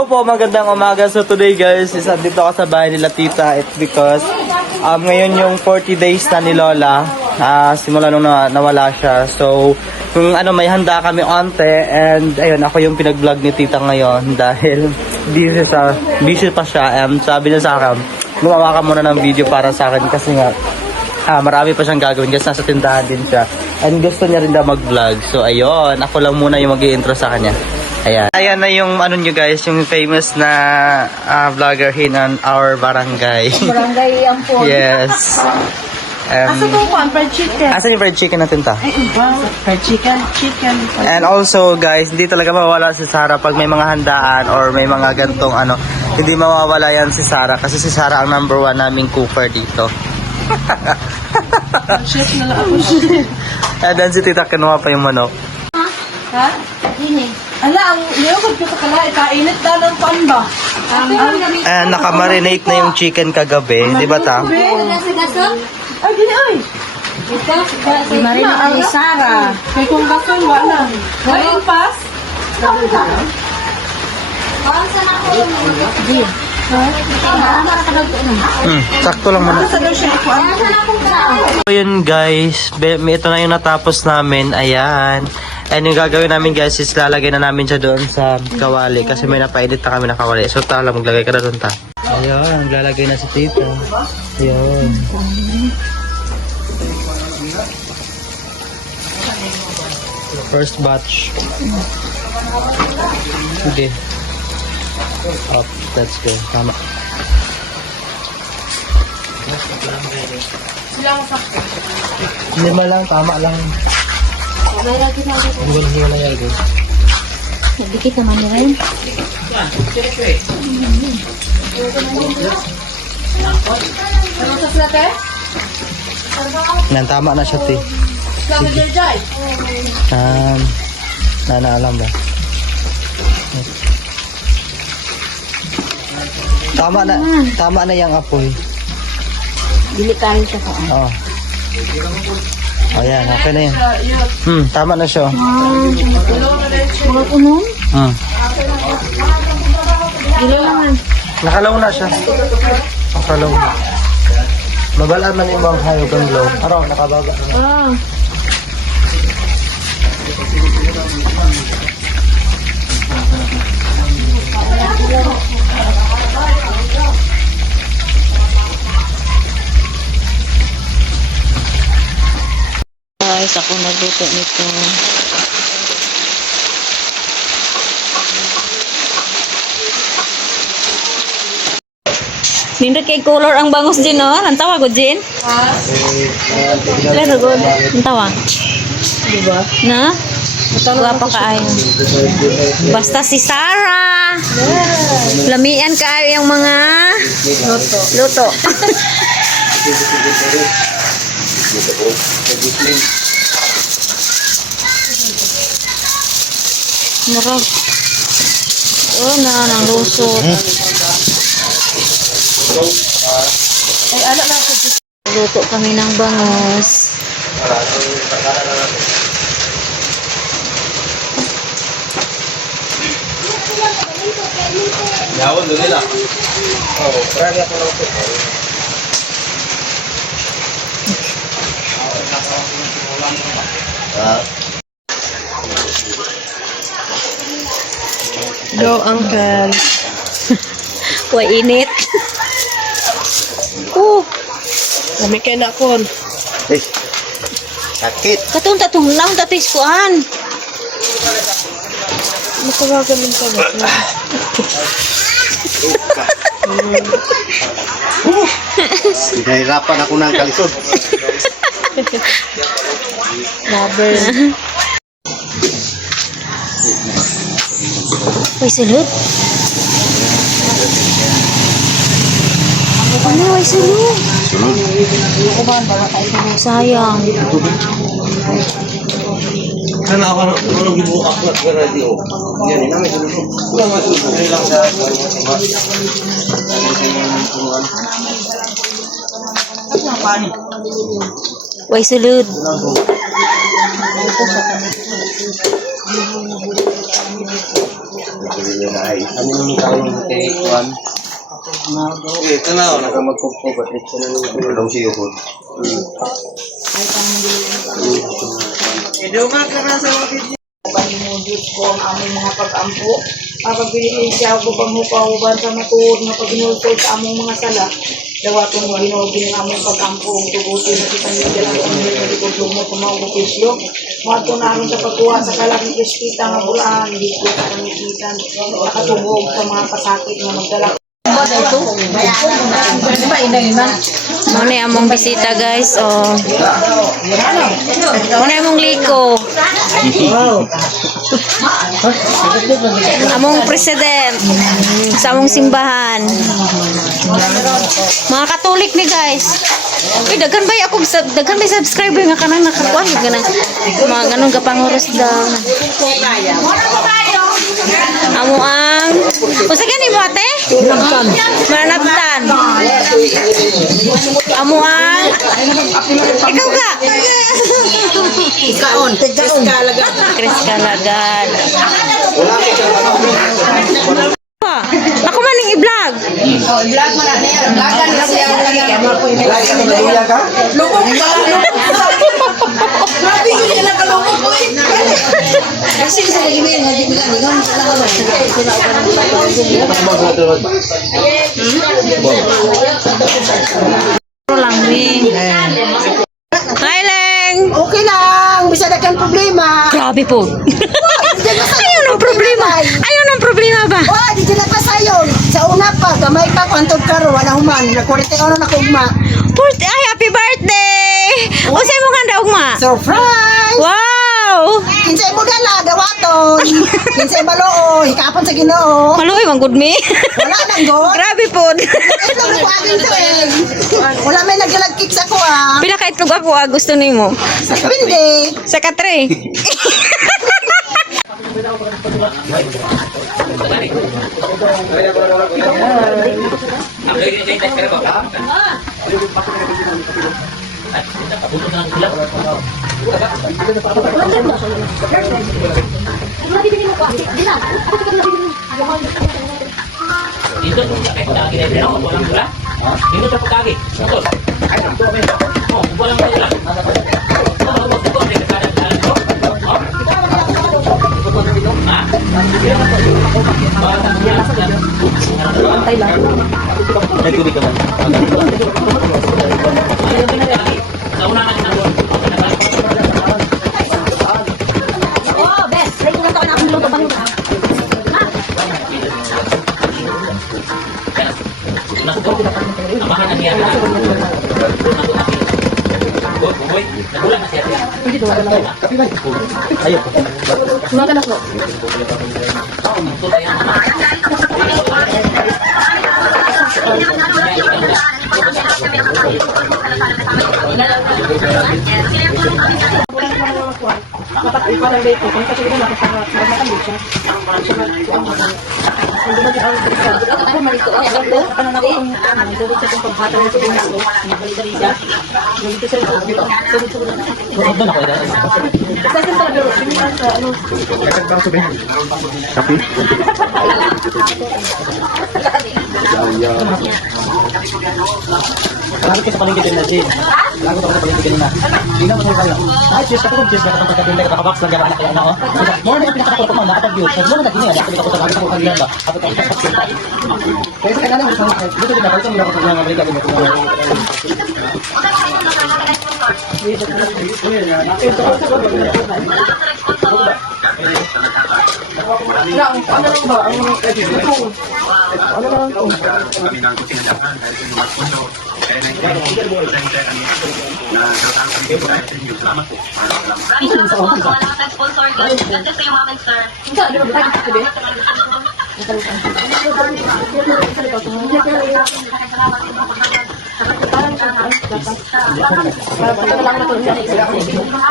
Hello po, magandang umaga. So today guys, is dito ako sa bahay nila tita. It's because ngayon yung 40 days na ni Lola. Simula nung nawala siya. So kung may handa kami onte. And ayun, ako yung pinag-vlog ni tita ngayon. Dahil busy pa siya. And sabi niya sa akin, gumawa ka muna ng video para sa akin. Kasi nga, marami pa siyang gagawin. Kasi nasa tindahan din siya. And gusto niya rin daw mag-vlog. So ayun, ako lang muna yung mag-i-intro sa kanya. Ayan na yung nyo guys, yung famous na vlogger here in our barangay. Barangay Ampon. Yes. Asa po po ang fried chicken? Asan yung fried chicken natin ta? Ay, iba. Fried chicken. And also guys, hindi talaga mawawala si Sarah pag may mga handaan or may mga gantong hindi mawawala yan si Sarah kasi si Sarah ang number 1 naming cooker dito. Chef na lang ako. And then si tita kinuha pa yung manok. Ha? Ini. Ala, ang niyokod ko sa kala, ikainit daw ng pamba. And nakamarinate na yung chicken kagabi, di ba ta? Ay, gini ay. Marinate ni Sarah. Kaya kung gasol, wala. Ngayon pas? Sakto lang muna. So yun guys, ito na yung natapos namin, ayan. And yung gagawin namin guys is lalagay na namin siya doon sa kawali kasi may napaedit na kami na kawali. So tala, maglagay ka na doon ta. Ayan, maglalagay na si tita. Ayan. First batch. Okay. Up, that's good. Tama. Lima lang, tama lang. Hiwala yan guys. Dikit naman niya rin. Yan, tama na siya, te. Naalam ba? Tama na yung apoy. Dilitarin siya ko. Oo. Ayan, okay na yan. Tama na siya. Mga punon? Gilangan. Nakalaw na siya. Nakalaw na. Mabalaan man yung mga hayog ang glow. Araw, nakabaga. Guys, ako nagluto nito. Nindot kay color ang bangus din, no? Ang tawa ko, Jin? Ha? Pero good. Ang tawa. Diba? Na? Guwapa kaayo. Basta si Sarah. Lamian kaayo yung mga luto. Marag. Oh, nang lusot. Ay, anak na ako. Luto kami ng bangus. Yawon doon nila. Oo, parang ako lang ito. Go, uncle. Wah, init. Kami kaya na kon. Sakit. Katong naon tatis kuan. Matawagan min ka ba? Nahirapan ako ng kalisod. Lover. Uy, sulod. Ano, ay sulod. Sulod. Sayang. Sana ako gibuak na sa radio. Yan, namin sulod. Lang sa Ano Way sulod. Ano yung tawag ng take one? Ito na, magpupupot. Ito na yung siyo po. Panimudot ko ang aming mga pag-ampo. Kapagpiliin siya ako bang hupahuban sa matuod na paghinultol sa among mga sala. Dawatong mo ginugin ang aming pag-ampo. Tubutin na kita niya dyan ang aming nagigulong mo kumang opisyo. Mato namin sa pagkuha sa kalaking krispita nga bulaan. Hindi ko sa kamikitan. Nakatubog sa mga pasakit na magdala. Muna among bisita guys. Oh. Muna among liko. Among president sa among simbahan. Mga Katolik ni guys. Uy, daghan ba ako daghan may subscriber nga kanang nakakuan ganang mga ganun kapanguros daw. Amo ang usa gani mo ate? Mananabtan. Amo ang ikaw ka. Ikaon, Kalagan. Chris Kalagan. Ako man ning i-vlog. Vlog mo na niya. Vlogan na siya. Lubog ba? Grabe yun yung nakalubog ko eh. Kasi sa email nga, di ba nga, Lang ni. Hi Leng. okay lang, bisa na kang problema. Grabe po. Ayaw ng problema. Ayaw ng problema ba? Oh, di sila pa sa'yo. Sa una pa, gamay pa, kwantod karo, wala human. Nakurite ano na kugma. Ay, happy birthday! Usay mo ganda ugma. Surprise! Wow! Kinsay mo dala, gawaton. Kinsay baloo, hikapon sa ginoo. Maluoy man good me. Wala nang go. Grabe po. Ito lang ko agin to eh. Wala may naglalagkik sa ko ah. Pila ka itlog ako gusto nimo. Hindi. Sa katre. Dito pakai kaki dari bawah, walang gula. Dito sa kaki. Betul. Oh, walang gula. Nagtubig ka man. Sa una ka na. Oh, best. Lagi na to na akong luto pa. Amahan na niya. Boy, nagulang na siya. Ayaw. Lagi ka sa palengke din na, Jane. Lagi ka sa palengke din na. Tingnan mo sa kanya. Ay, cheers ka po. Cheers ka po. Pagkatinda ka, nakabox lang yan. Anak kaya ako. More na pinakatapo ko, nakatag-view. Sa more na gini, anak ko sa lagi ko kanila ba. Ako tayo sa pagkita. Kaya sa kanya, dito din ako. Ito nila ko sa mga Amerika.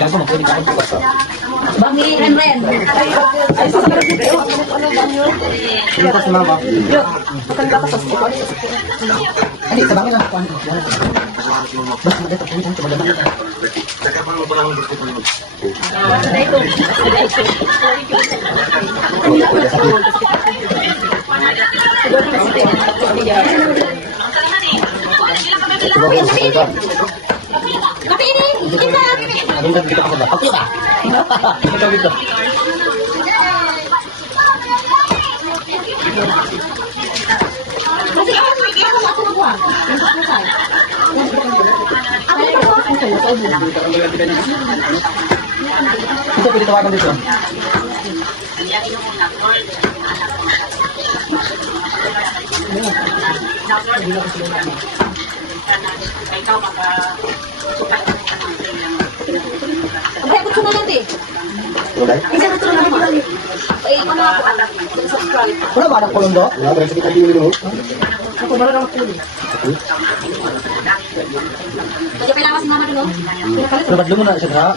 Gago, magkunin ka. Bangi, Ren. Dito si mama. Hindi, sa bangin lang. Ito, pwede tawagan dito. Ay, gusto na natin. Wala? Isa na ito na naman. Ay, ano ako, anak. Subscribe. Wala ba ang kulong do? Wala ba? Sige, tabi mo. Ako, meron akong puli. Kaya kailangan si mama dun, no? Dapat lumo na siya, ha?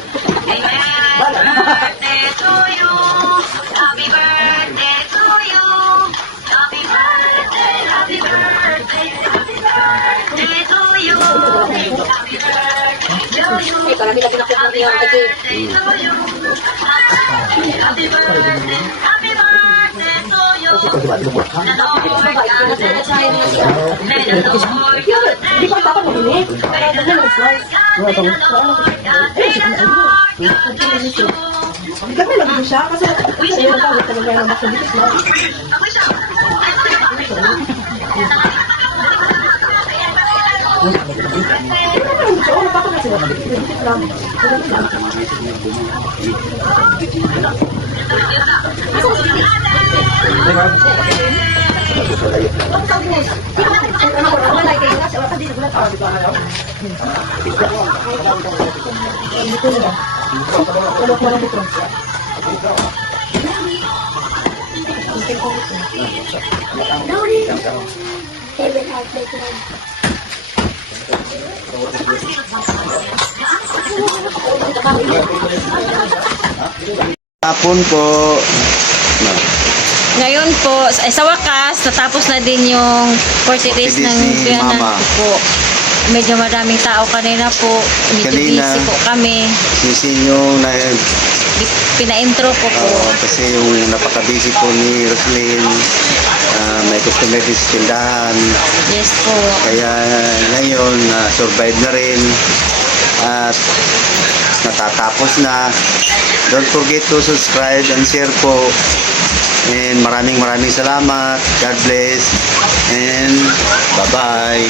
Ay, karami na pinakita niya ang kaki. Hindi ko dapat mahinig. Gagawin lang din siya kasi sa'yo ang tawag talaga ng bakit dito lang. Hapon po. Ngayon po, sa wakas, natapos na din yung 40 days 40 days ng ni biyanan Mama. ko po. Medyo maraming tao kanina po. Medyo Kanina. busy po kami. Sisi yung Pina-intro ko po. kasi yung napaka-busy po ni Roslyn. May customer din sa tindahan. Yes po. Kaya ngayon, survive na rin. At natatapos na. Don't forget to subscribe and share po. And maraming salamat. God bless. And bye-bye.